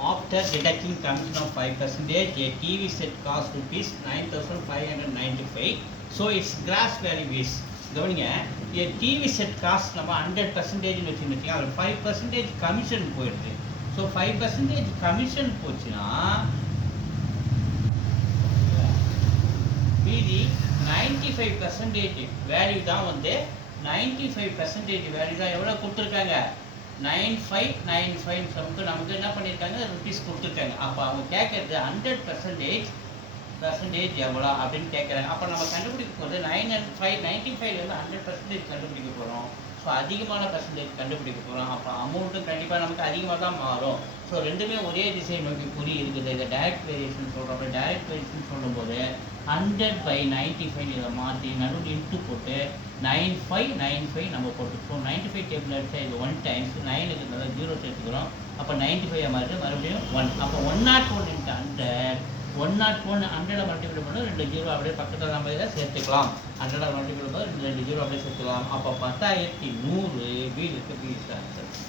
After deducting commission of 5%, a TV set cost rupees 9,595. So its gross value is கவனிங்க a TV set cost நம்ம 100% வச்சுருந்தீங்க அதில் 5% commission போயிடுது. So 5% commission போச்சுன்னா மீதி 95% வேல்யூ தான் வந்து 95% வேல்யூ தான் எவ்வளோ கொடுத்துருக்காங்க 9595 சொல்லிட்டு நமக்கு என்ன பண்ணியிருக்காங்க ருபீஸ் கொடுத்துருக்காங்க. அப்போ அவங்க கேட்கறது 100% எவ்வளோ அப்படின்னு கேட்குறாங்க. அப்போ நம்ம கண்டுபிடிக்க போகிறது 95 100% கண்டுபிடிக்க போகிறோம். ஸோ அதிகமான பர்சன்டேஜ் கண்டுபிடிக்க போகிறோம். அப்போ அமௌண்ட்டும் கண்டிப்பாக நமக்கு அதிகமாக தான் மாறும். ஸோ ரெண்டுமே ஒரே திசை நோக்கி குறி இருக்குது. இதை டைரக்ட் வேரியேஷன் சொல்கிறோம். டைரக்ட் வேரியேஷன் சொல்லும்போது 100/95 இதை மாற்றி நடுவில் இன்ட்டு போட்டு 9595 நம்ம போட்டுருக்கோம். 95 டேபிள் அடிச்சா இது 1 டைம்ஸ் 9க்கு நல்லா 0 சேர்த்துக்கிறோம். அப்போ 95 மாதிரி மறுபடியும் 1. அப்போ 101 × 100 101 மல்டிபிள் பண்ணி 2 0 அப்படியே பக்கத்தில் நம்ம இதை சேர்த்துக்கலாம். 100 மல்டிபிள் பண்ணி 2 0 அப்படியே சேர்த்துக்கலாம். அப்போ 10,100 வீலுக்கு பி ஆன்சர்.